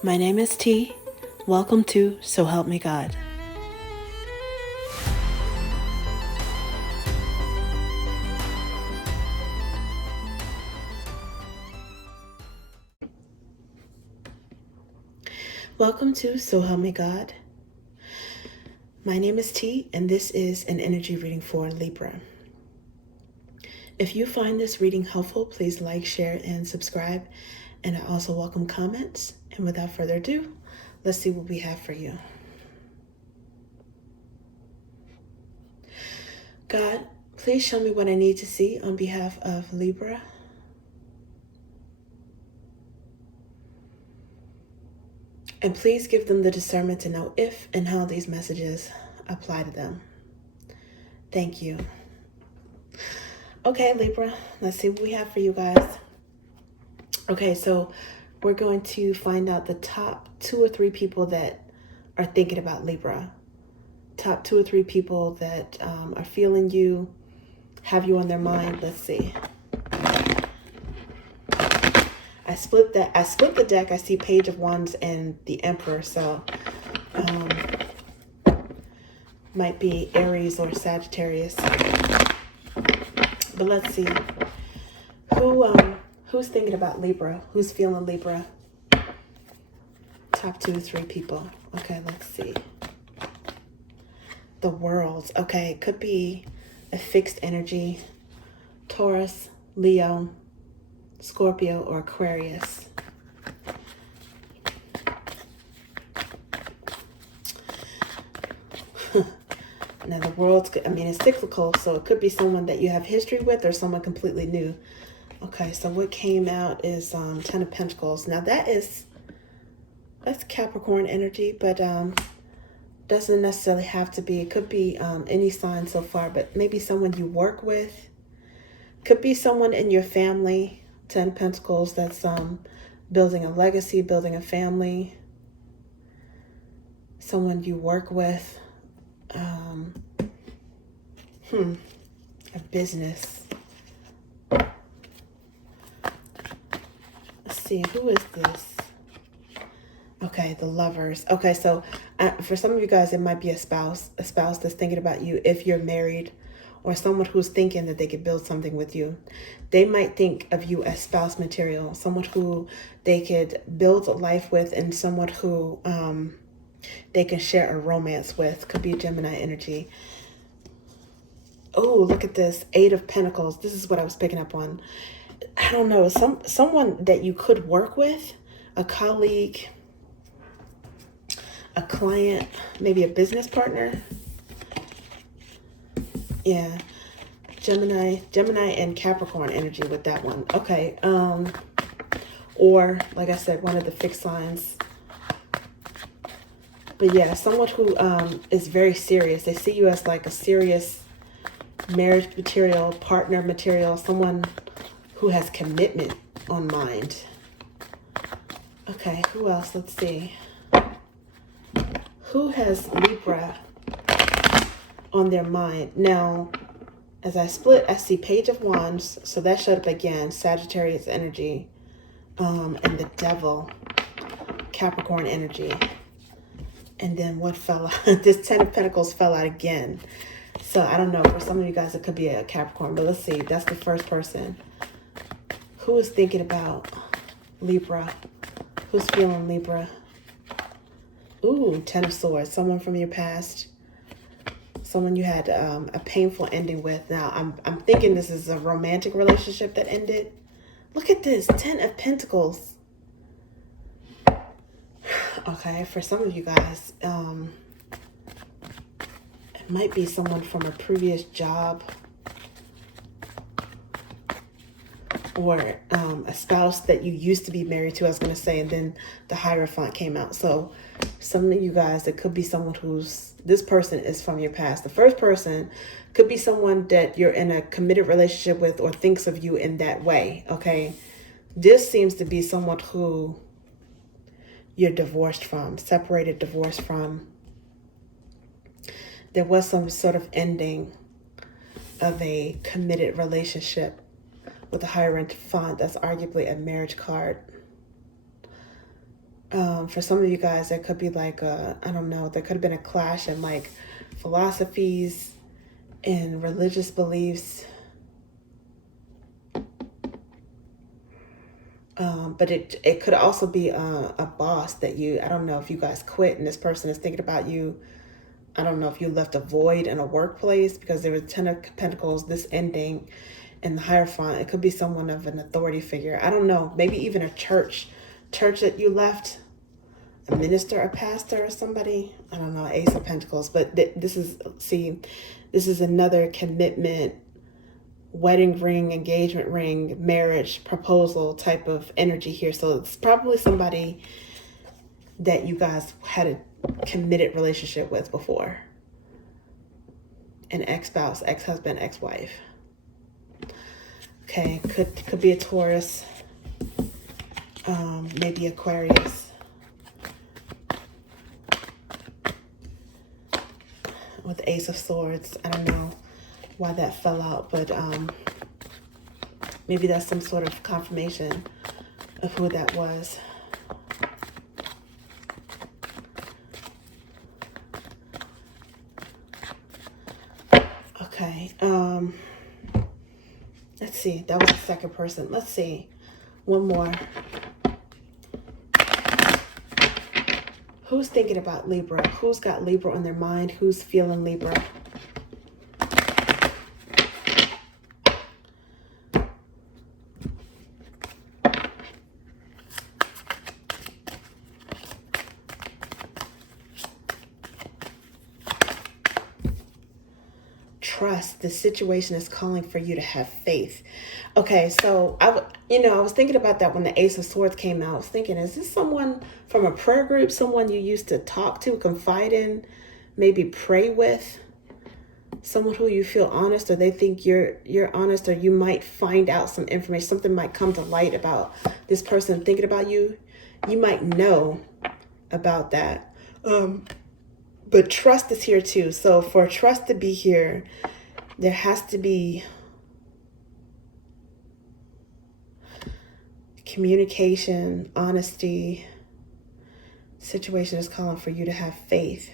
My name is T. Welcome to So Help Me God. Welcome to So Help Me God. My name is T, and this is an energy reading for Libra. If you find this reading helpful, please like, share, and subscribe. And I also welcome comments. And without further ado, let's see what we have for you. God, please show me what I need to see on behalf of Libra. And please give them the discernment to know if and how these messages apply to them. Thank you. Okay, Libra, let's see what we have for you guys. Okay, so we're going to find out the top 2 or 3 people that are thinking about Libra. Top 2 or 3 people that are feeling you, have you on their mind. Let's see. I split the deck. I see Page of Wands and the Emperor, so might be Aries or Sagittarius. But let's see. Who's thinking about Libra? Who's feeling Libra? Top 2 to 3 people. Okay, let's see. The World. Okay, it could be a fixed energy. Taurus, Leo, Scorpio, or Aquarius. Now the World's, it's cyclical, so it could be someone that you have history with or someone completely new. Okay, so what came out is 10 of Pentacles. Now that's Capricorn energy, but doesn't necessarily have to be. It could be any sign so far, but maybe someone you work with. Could be someone in your family. 10 Pentacles, that's building a legacy, building a family. Someone you work with. A business. Let's see, who is this? Okay, the Lovers. Okay, so for some of you guys, it might be a spouse that's thinking about you if you're married, or someone who's thinking that they could build something with you. They might think of you as spouse material, someone who they could build a life with, and someone who they can share a romance with. Could be Gemini energy. Oh, look at this. 8 of Pentacles. This is what I was picking up on. I don't know. Someone that you could work with, a colleague, a client, maybe a business partner. Yeah. Gemini and Capricorn energy with that one. Okay. Or like I said, one of the fixed signs. But yeah, someone who is very serious. They see you as like a serious marriage material, partner material, someone who has commitment on mind. Okay, who else? Let's see. Who has Libra on their mind? Now, as I split, I see Page of Wands, so that showed up again, Sagittarius energy, and the Devil, Capricorn energy. And then what fell out? This 10 of Pentacles fell out again. So I don't know, for some of you guys it could be a Capricorn, but let's see. That's the first person. Who is thinking about Libra? Who's feeling Libra? Ooh, 10 of Swords. Someone from your past. Someone you had a painful ending with. Now, I'm thinking this is a romantic relationship that ended. Look at this, 10 of Pentacles. Okay, for some of you guys, it might be someone from a previous job, or a spouse that you used to be married to, I was going to say, and then the Hierophant came out. So some of you guys, it could be someone this person is from your past. The first person could be someone that you're in a committed relationship with or thinks of you in that way, okay? This seems to be someone who you're divorced from, separated, divorced from. There was some sort of ending of a committed relationship with the Hierophant. That's arguably a marriage card. For some of you guys, there could be like I don't know, there could have been a clash in like philosophies and religious beliefs. But it could also be a boss that I don't know if you guys quit and this person is thinking about you. I don't know if you left a void in a workplace, because there was 10 of Pentacles, this ending in the Hierophant. It could be someone of an authority figure. I don't know, maybe even a church that you left, a minister, a pastor, or somebody. I don't know, Ace of Pentacles. But this is another commitment, wedding ring, engagement ring, marriage, proposal type of energy here. So it's probably somebody that you guys had a committed relationship with before. An ex-spouse, ex-husband, ex-wife. Okay, could be a Taurus, maybe Aquarius. With the Ace of Swords. I don't know why that fell out, but maybe that's some sort of confirmation of who that was. Okay, let's see, that was the second person. Let's see, one more. Who's thinking about Libra? Who's got Libra on their mind? Who's feeling Libra? Trust. The situation is calling for you to have faith. Okay, so I was thinking about that when the Ace of Swords came out. I was thinking, is this someone from a prayer group, someone you used to talk to, confide in, maybe pray with? Someone who you feel honest, or they think you're honest, or you might find out some information. Something might come to light about this person thinking about you. You might know about that. But trust is here too. So for trust to be here, there has to be communication, honesty. Situation is calling for you to have faith.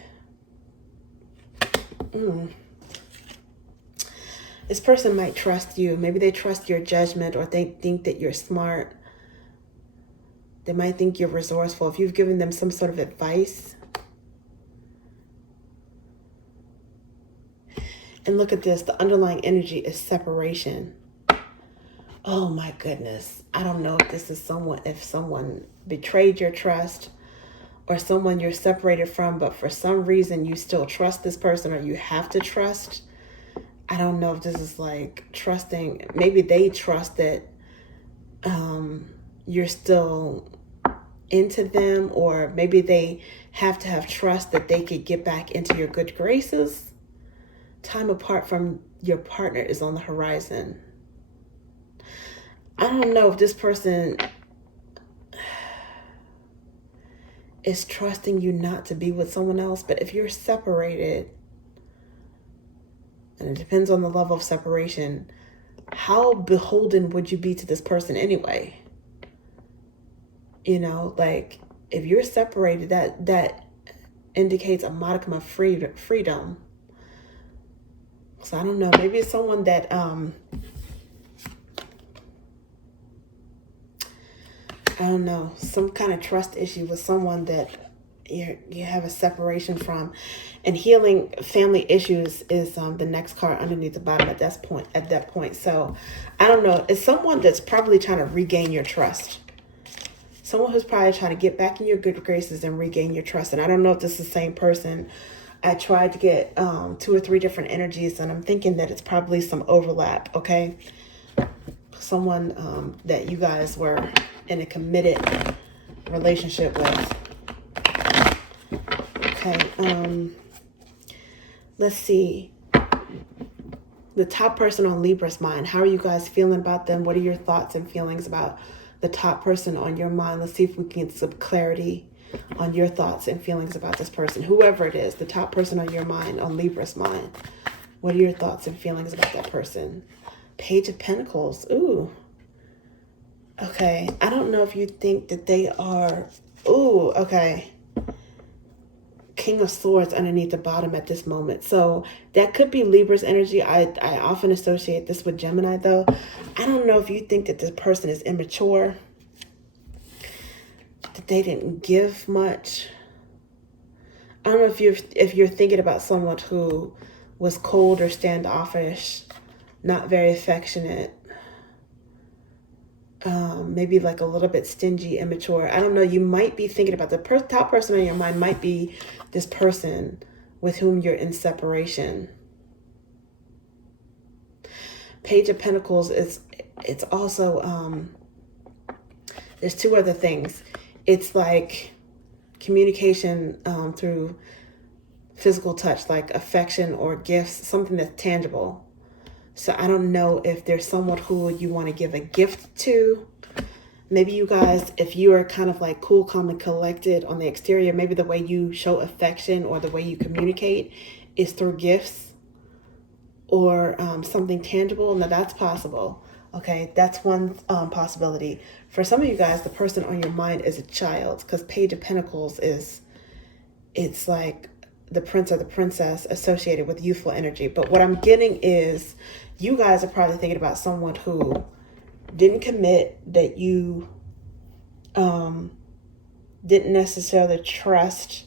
This person might trust you. Maybe they trust your judgment, or they think that you're smart. They might think you're resourceful. If you've given them some sort of advice. And look at this. The underlying energy is separation. Oh my goodness. I don't know if this is someone betrayed your trust, or someone you're separated from, but for some reason you still trust this person, or you have to trust. I don't know if this is like trusting. Maybe they trust that you're still into them, or maybe they have to have trust that they could get back into your good graces. Time apart from your partner is on the horizon. I don't know if this person is trusting you not to be with someone else, but if you're separated, and it depends on the level of separation, how beholden would you be to this person anyway? You know, like if you're separated, that indicates a modicum of freedom. So I don't know, maybe it's someone that I don't know, some kind of trust issue with someone that you have a separation from. And healing family issues is the next card underneath the bottom at that point. So I don't know, it's someone that's probably trying to regain your trust. Someone who's probably trying to get back in your good graces and regain your trust. And I don't know if this is the same person. I tried to get 2 or 3 different energies, and I'm thinking that it's probably some overlap, okay? Someone that you guys were in a committed relationship with. Okay, let's see. The top person on Libra's mind. How are you guys feeling about them? What are your thoughts and feelings about the top person on your mind? Let's see if we can get some clarity on your thoughts and feelings about this person. Whoever it is, the top person on your mind, on Libra's mind. What are your thoughts and feelings about that person? Page of Pentacles. Ooh. Okay. I don't know if you think that they are Ooh, okay. King of Swords underneath the bottom at this moment. So that could be Libra's energy. I often associate this with Gemini, though. I don't know if you think that this person is immature, that they didn't give much. I don't know if you're thinking about someone who was cold or standoffish, not very affectionate, maybe like a little bit stingy, immature. I don't know. You might be thinking about the top person in your mind might be this person with whom you're in separation. Page of Pentacles it's also, there's two other things. It's like communication through physical touch, like affection or gifts, something that's tangible. So I don't know if there's someone who you want to give a gift to. Maybe you guys, if you are kind of like cool, calm, and collected on the exterior, maybe the way you show affection or the way you communicate is through gifts or something tangible. Now that's possible. Okay, that's one possibility. For some of you guys, the person on your mind is a child, because Page of Pentacles it's like the prince or the princess associated with youthful energy. But what I'm getting is you guys are probably thinking about someone who didn't commit, that you didn't necessarily trust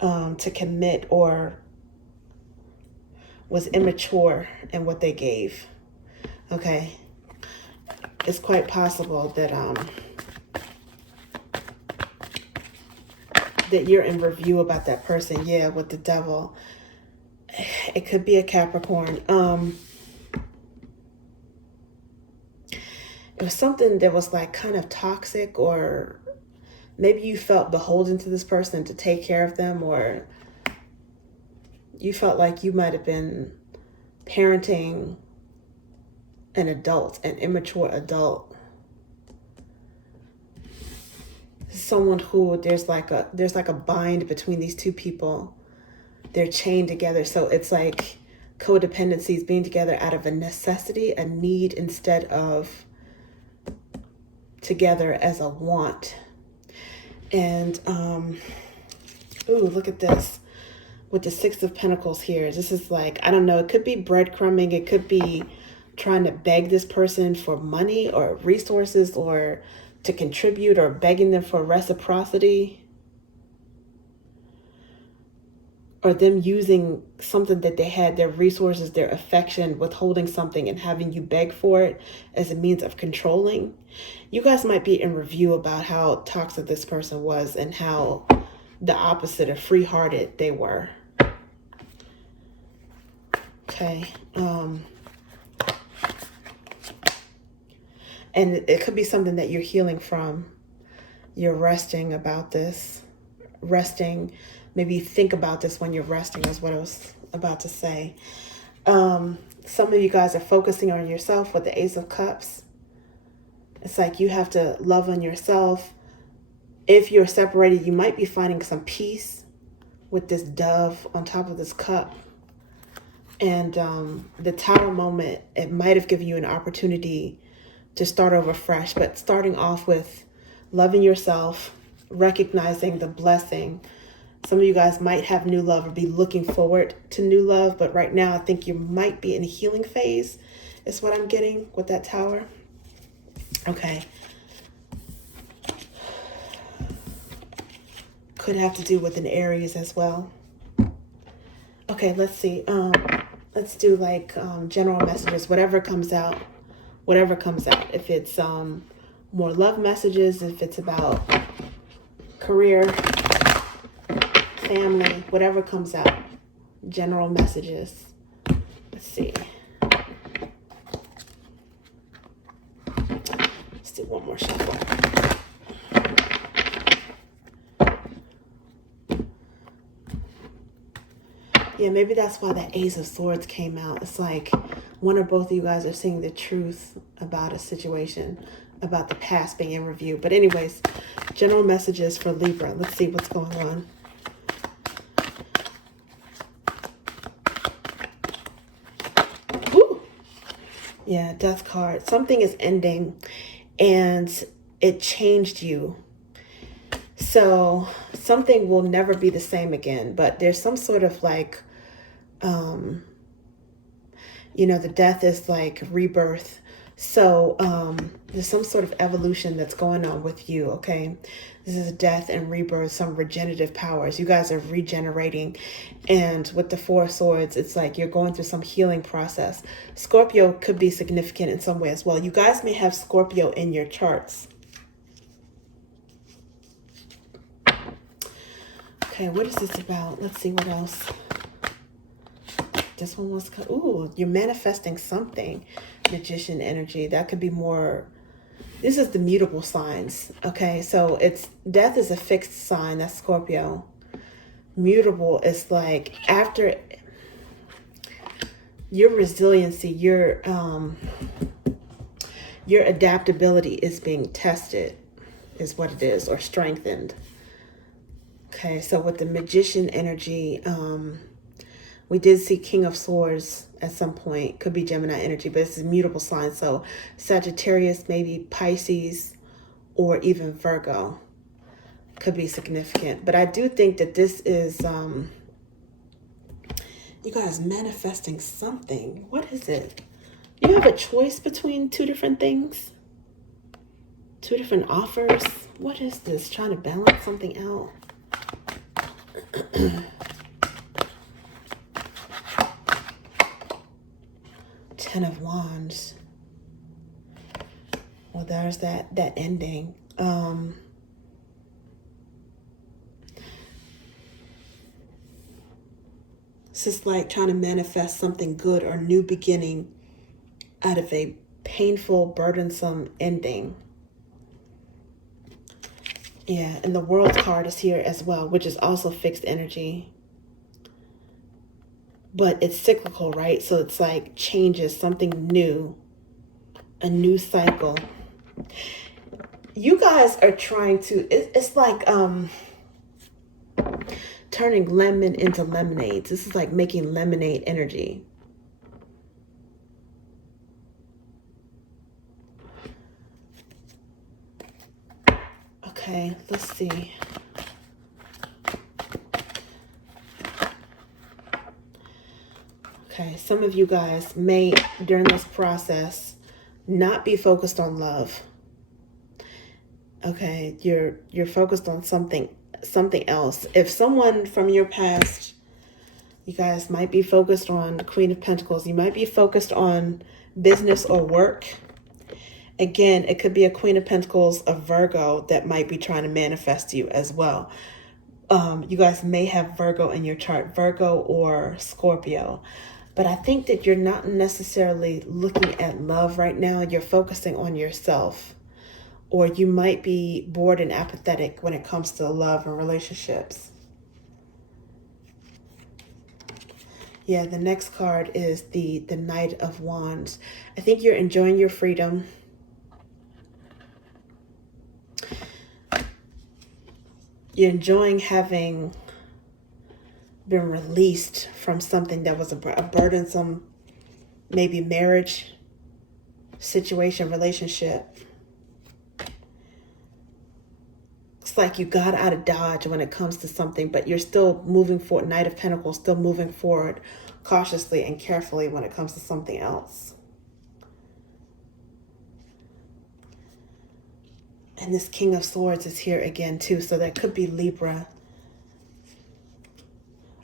to commit, or was immature in what they gave. Okay. It's quite possible that that you're in review about that person. Yeah, with the Devil. It could be a Capricorn. It was something that was like kind of toxic, or maybe you felt beholden to this person to take care of them, or you felt like you might have been parenting an adult, an immature adult. Someone who there's like a bind between these two people. They're chained together. So it's like codependencies, being together out of a necessity, a need, instead of together as a want. And ooh, look at this with the Six of Pentacles here. This is like, I don't know, it could be breadcrumbing, it could be trying to beg this person for money or resources, or to contribute, or begging them for reciprocity, or them using something that they had, their resources, their affection, withholding something and having you beg for it as a means of controlling. You guys might be in review about how toxic this person was and how the opposite of free-hearted they were. Okay. And it could be something that you're healing from. You're resting about this. Resting. Maybe think about this when you're resting, is what I was about to say. Some of you guys are focusing on yourself with the Ace of Cups. It's like you have to love on yourself. If you're separated, you might be finding some peace with this dove on top of this cup. And the Tower moment, it might have given you an opportunity to start over fresh, but starting off with loving yourself, recognizing the blessing. Some of you guys might have new love or be looking forward to new love, but right now I think you might be in a healing phase, is what I'm getting with that Tower. Okay. Could have to do with an Aries as well. Okay, let's see. Let's do like general messages, whatever comes out. Whatever comes out. If it's more love messages, if it's about career, family, whatever comes out. General messages. Let's see. Let's do one more shuffle. Yeah, maybe that's why the Ace of Swords came out. It's like one or both of you guys are seeing the truth about a situation, about the past being in review. But anyways, general messages for Libra. Let's see what's going on. Ooh. Yeah, Death card. Something is ending and it changed you. So something will never be the same again, but there's some sort of like, the death is like rebirth. So there's some sort of evolution that's going on with you, okay? This is death and rebirth, some regenerative powers. You guys are regenerating. And with the Four of Swords, it's like you're going through some healing process. Scorpio could be significant in some way as well. You guys may have Scorpio in your charts. Okay, what is this about? Let's see what else. This one was, ooh, you're manifesting something. Magician energy. That could be more, this is the mutable signs. Okay, so it's, death is a fixed sign. That's Scorpio. Mutable is like after your resiliency, your adaptability is being tested, is what it is, or strengthened. Okay, so with the magician energy, we did see King of Swords at some point. Could be Gemini energy, but it's a mutable sign. So Sagittarius, maybe Pisces, or even Virgo could be significant. But I do think that this is, you guys manifesting something. What is it? You have a choice between two different things? Two different offers? What is this? Trying to balance something out? Ten of Wands. Well, there's that ending. It's just like trying to manifest something good or new beginning out of a painful, burdensome ending. Yeah, and the World card is here as well, which is also fixed energy. But it's cyclical, right? So it's like changes, something new, a new cycle. You guys are trying to, it's like turning lemon into lemonade. This is like making lemonade energy. Okay, let's see. Okay, some of you guys may, during this process, not be focused on love. Okay, you're focused on something else. If someone from your past, you guys might be focused on Queen of Pentacles. You might be focused on business or work. Again, it could be a Queen of Pentacles, a Virgo that might be trying to manifest you as well. You guys may have Virgo in your chart, Virgo or Scorpio. But I think that you're not necessarily looking at love right now. You're focusing on yourself. Or you might be bored and apathetic when it comes to love and relationships. Yeah, the next card is the Knight of Wands. I think you're enjoying your freedom. You're enjoying having been released from something that was a burdensome, maybe marriage situation, relationship. It's like you got out of Dodge when it comes to something, but you're still moving forward. Knight of Pentacles, still moving forward cautiously and carefully when it comes to something else. And this King of Swords is here again too, so that could be Libra.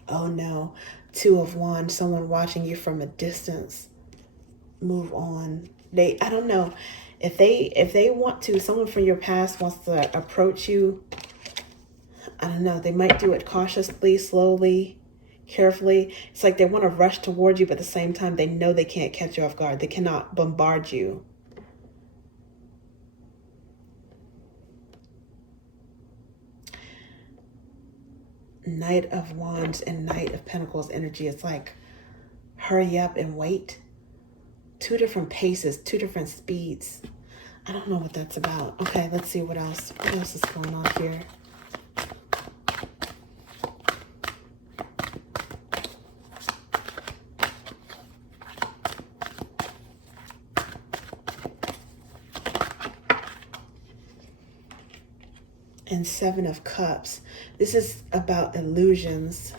Oh no, Two of Wands, someone watching you from a distance. Move on. I don't know. If they want to, someone from your past wants to approach you, I don't know, they might do it cautiously, slowly, carefully. It's like they want to rush towards you, but at the same time, they know they can't catch you off guard. They cannot bombard you. Knight of Wands and Knight of Pentacles energy. It's like, hurry up and wait. Two different paces, two different speeds. I don't know what that's about. Okay, let's see what else. What else is going on here? and Seven of Cups. This is about illusions.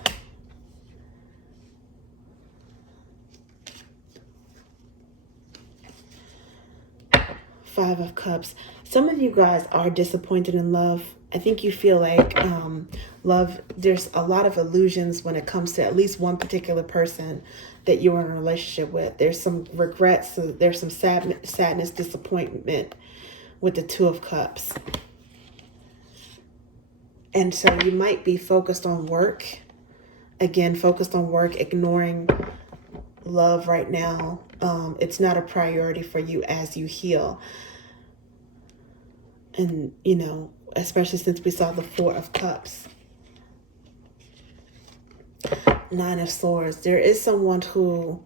Five of Cups. Some of you guys are disappointed in love. I think you feel like love, there's a lot of illusions when it comes to at least one particular person that you're in a relationship with. There's some regrets, so there's some sadness, disappointment with the Two of Cups. And so you might be focused on work. Again, focused on work, ignoring love right now. It's not a priority for you as you heal. And, you know, especially since we saw the Four of Cups. Nine of Swords. There is someone who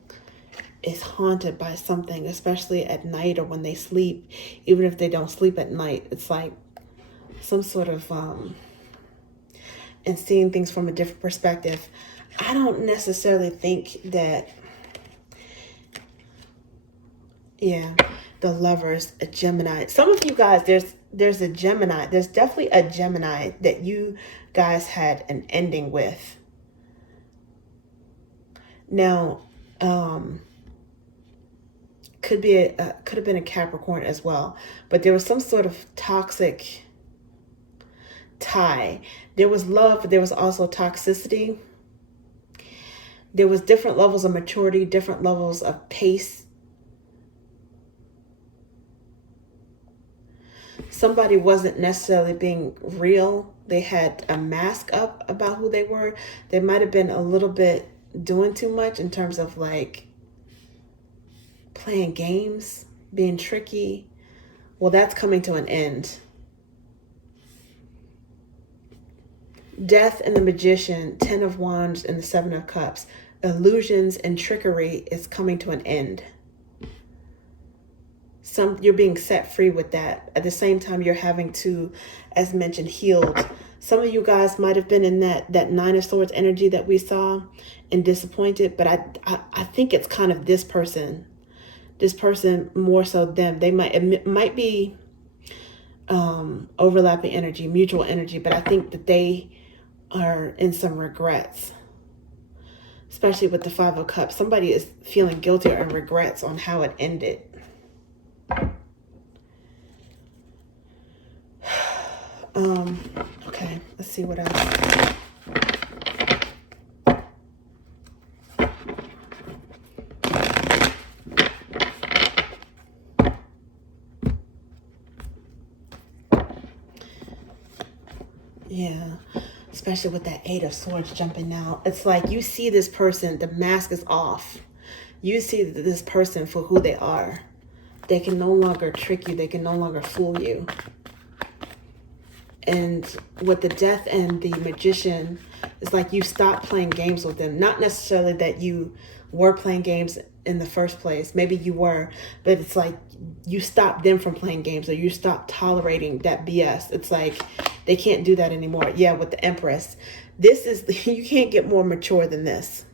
is haunted by something, especially at night or when they sleep. Even if they don't sleep at night, it's like some sort of, and seeing things from a different perspective. I don't necessarily think that, yeah, the Lovers, a Gemini. Some of you guys, there's a Gemini. There's definitely a Gemini that you guys had an ending with. Now, could have been a Capricorn as well, but there was some sort of toxic tie. There was love, but there was also toxicity. There was different levels of maturity, different levels of pace. Somebody wasn't necessarily being real. They had a mask up about who they were. They might have been a little bit doing too much in terms of like playing games, being tricky. Well, that's coming to an end. Death and the Magician, 10 of Wands and the 7 of Cups. Illusions and trickery is coming to an end. You're being set free with that. At the same time, you're having to, as mentioned, healed. Some of you guys might have been in that 9 of Swords energy that we saw and disappointed, but I think it's kind of this person more so them. It might be overlapping energy, mutual energy, but I think that they are in some regrets, especially with the 5 of Cups. Somebody is feeling guilty or regrets on how it ended. Okay, let's see what else. Yeah, especially with that 8 of Swords jumping out. It's like you see this person, the mask is off. You see this person for who they are. They can no longer trick you. They can no longer fool you. And with the Death and the Magician, it's like you stop playing games with them. Not necessarily that you were playing games in the first place. Maybe you were, but it's like you stop them from playing games, or you stop tolerating that BS. It's like they can't do that anymore. Yeah, with the Empress. This is, you can't get more mature than this.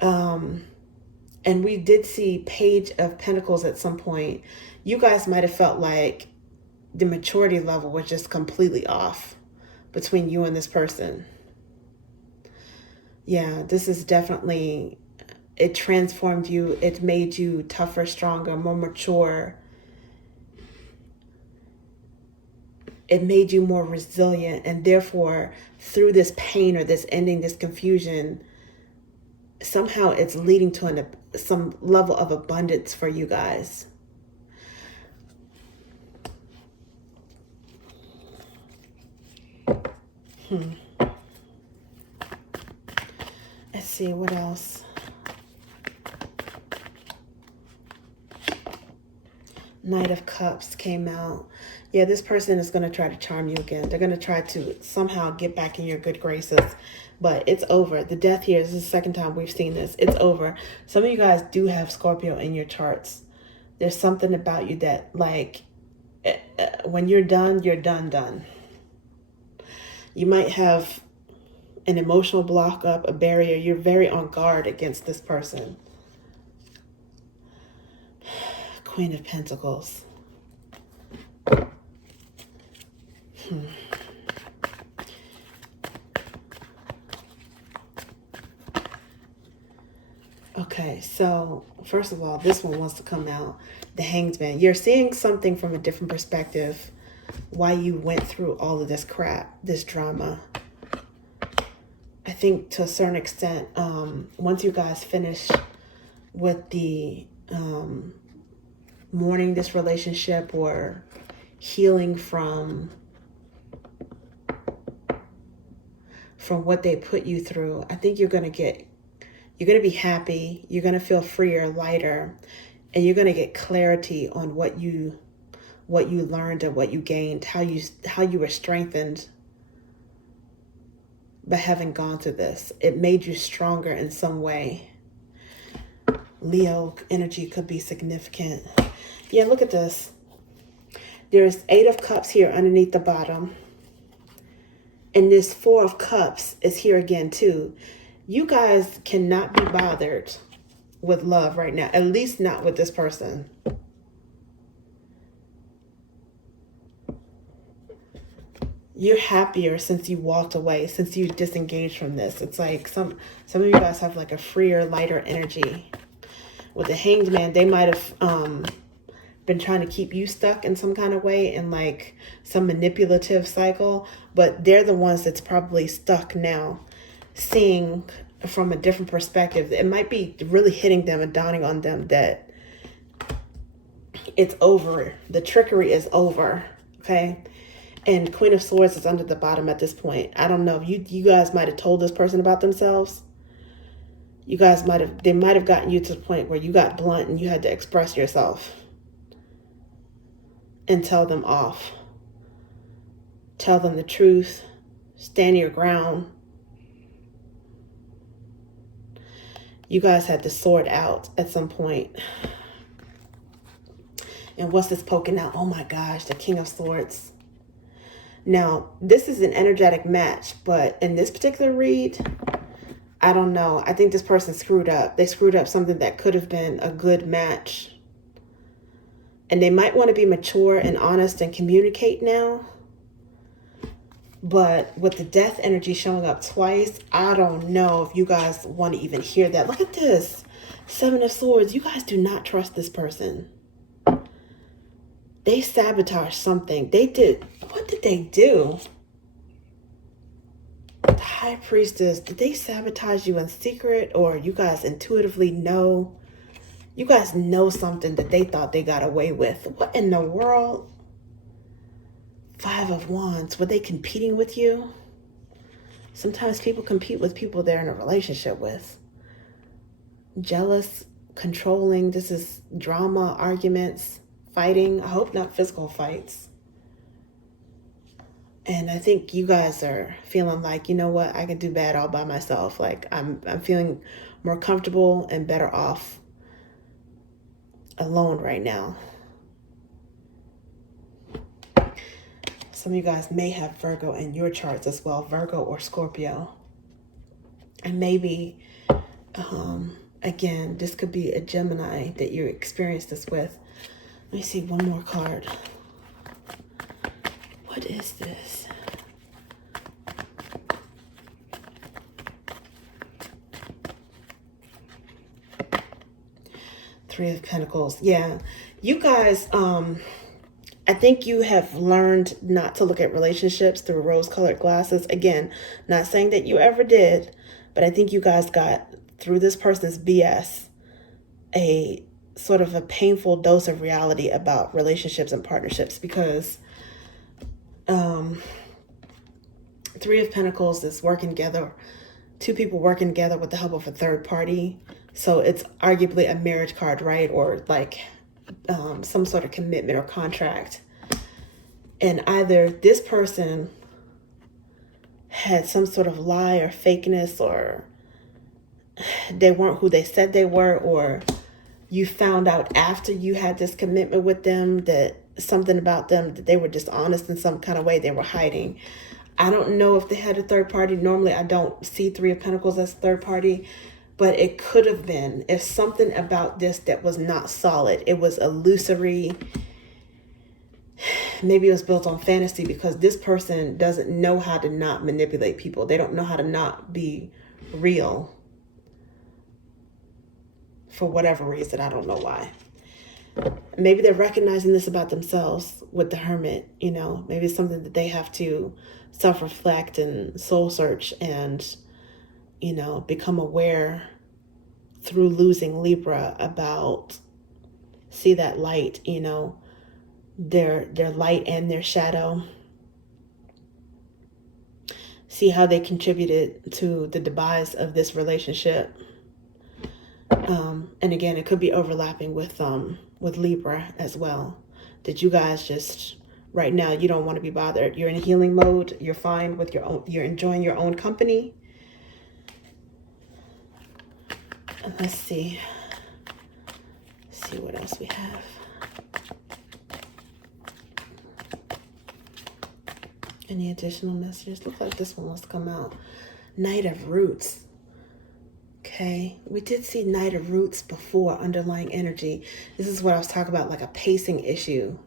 And we did see Page of Pentacles at some point. You guys might have felt like the maturity level was just completely off between you and this person. Yeah, this is definitely, it transformed you. It made you tougher, stronger, more mature. It made you more resilient. And therefore, through this pain or this ending, this confusion, somehow it's leading to some level of abundance for you guys. Let's see, what else? Knight of Cups came out. Yeah, this person is going to try to charm you again. They're going to try to somehow get back in your good graces. But it's over. The Death here, this is the second time we've seen this. It's over. Some of you guys do have Scorpio in your charts. There's something about you that, like, when you're done, you're done. You might have an emotional block up, a barrier. You're very on guard against this person. Queen of Pentacles. Okay, so first of all, this one wants to come out. The Hanged Man. You're seeing something from a different perspective. Why you went through all of this crap, this drama. I think to a certain extent, once you guys finish with the mourning this relationship or healing from what they put you through, I think you're going to be happy, you're going to feel freer, lighter, and you're going to get clarity on what you learned and what you gained, how you were strengthened by having gone through this. It made you stronger in some way. Leo energy could be significant. Yeah, look at this. There's 8 of Cups here underneath the bottom. And this 4 of Cups is here again too. You guys cannot be bothered with love right now. At least not with this person. You're happier since you walked away, since you disengaged from this. It's like some of you guys have like a freer, lighter energy. With the Hanged Man, they might have been trying to keep you stuck in some kind of way, in like some manipulative cycle, but they're the ones that's probably stuck now, seeing from a different perspective. It might be really hitting them and dawning on them that it's over. The trickery is over. Okay. And Queen of Swords is under the bottom at this point. I don't know. You guys might have told this person about themselves. They might have gotten you to the point where you got blunt and you had to express yourself and tell them off. Tell them the truth. Stand your ground. You guys had to sort out at some point. And what's this poking out? Oh my gosh, the King of Swords. Now, this is an energetic match, but in this particular read, I don't know. I think this person screwed up. They screwed up something that could have been a good match. And they might want to be mature and honest and communicate now. But with the Death energy showing up twice, I don't know if you guys want to even hear that. Look at this. 7 of Swords. You guys do not trust this person. They sabotaged something. What did they do? The High Priestess, did they sabotage you in secret, or you guys intuitively know? You guys know something that they thought they got away with. What in the world? 5 of Wands. Were they competing with you? Sometimes people compete with people they're in a relationship with. Jealous, controlling. This is drama, arguments, fighting. I hope not physical fights. And I think you guys are feeling like, you know what, I can do bad all by myself. Like I'm feeling more comfortable and better off alone right now. Some of you guys may have Virgo in your charts as well, Virgo or Scorpio. And maybe, again, this could be a Gemini that you experience this with. Let me see one more card. What is this? Three of Pentacles. Yeah, you guys, I think you have learned not to look at relationships through rose-colored glasses. Again, not saying that you ever did, but I think you guys got, through this person's BS, a sort of a painful dose of reality about relationships and partnerships, because Three of Pentacles is working together, 2 people working together with the help of a third party. So it's arguably a marriage card, right? Or like some sort of commitment or contract. And either this person had some sort of lie or fakeness, or they weren't who they said they were, or you found out after you had this commitment with them that something about them, that they were dishonest in some kind of way, they were hiding. I don't know if they had a third party. Normally I don't see Three of Pentacles as third party, but it could have been. If something about this that was not solid, it was illusory, maybe it was built on fantasy because this person doesn't know how to not manipulate people. They don't know how to not be real for whatever reason. I don't know why. Maybe they're recognizing this about themselves with the Hermit, you know, maybe it's something that they have to self-reflect and soul search and, you know, become aware through losing Libra about, see that light, you know, their light and their shadow. See how they contributed to the demise of this relationship. And again, it could be overlapping with Libra as well. That you guys just, right now, you don't want to be bothered. You're in healing mode. You're fine with your own, you're enjoying your own company. And let's see what else we have. Any additional messages? Looks like this one wants to come out. Knight of Roots. Okay, we did see Knight of Roots before, underlying energy. This is what I was talking about, like a pacing issue.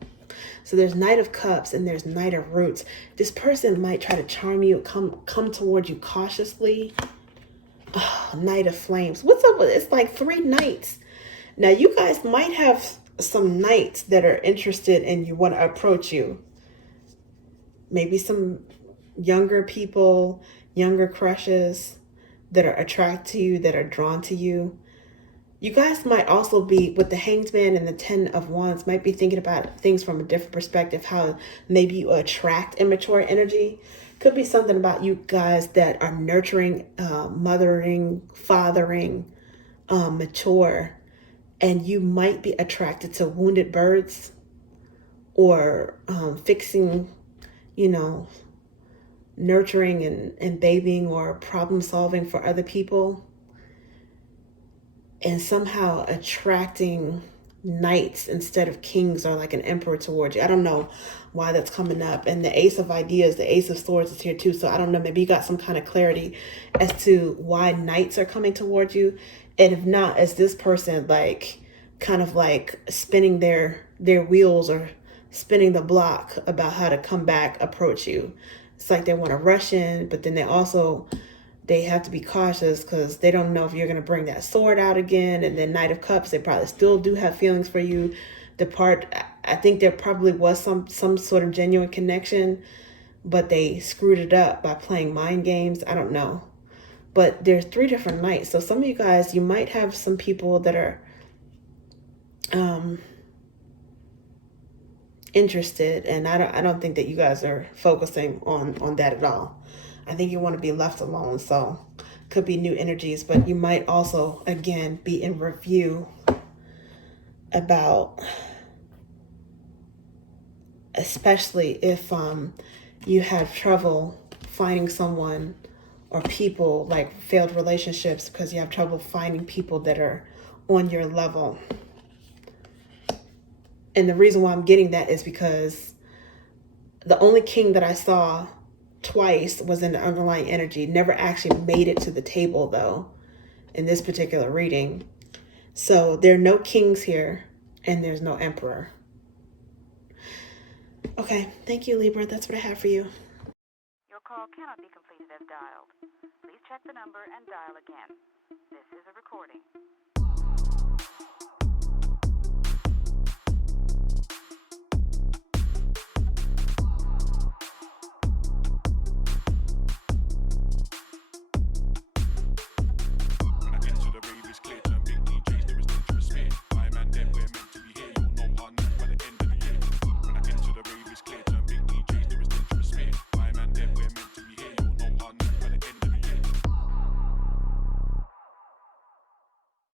So there's Knight of Cups and there's Knight of Roots. This person might try to charm you, come toward you cautiously. Oh, Knight of Flames. What's up with it? It's like 3 knights. Now you guys might have some knights that are interested and you want to approach you. Maybe some younger people, younger crushes that are attracted to you, that are drawn to you. You guys might also be, with the Hanged Man and the 10 of Wands, might be thinking about things from a different perspective, how maybe you attract immature energy. Could be something about you guys that are nurturing, mothering, fathering, mature, and you might be attracted to wounded birds or fixing, you know, nurturing and babying or problem solving for other people, and somehow attracting knights instead of kings or like an emperor towards you. I don't know why that's coming up. And the Ace of Ideas, the Ace of Swords is here too. So I don't know, maybe you got some kind of clarity as to why knights are coming towards you. And if not, is this person like kind of like spinning their wheels or spinning the block about how to come back, approach you? It's like they want to rush in, but then they have to be cautious because they don't know if you're going to bring that sword out again. And then Knight of Cups, they probably still do have feelings for you. I think there probably was some sort of genuine connection, but they screwed it up by playing mind games. I don't know. But there's 3 different knights. So some of you guys, you might have some people that are interested, and I don't think that you guys are focusing on that at all. I think you want to be left alone. So could be new energies, but you might also again be in review about, especially if you have trouble finding someone or people, like failed relationships, because you have trouble finding people that are on your level. And the reason why I'm getting that is because the only king that I saw twice was in the underlying energy. Never actually made it to the table, though, in this particular reading. So there are no kings here, and there's no emperor. Okay, thank you, Libra. That's what I have for you. Your call cannot be completed as dialed. Please check the number and dial again. This is a recording.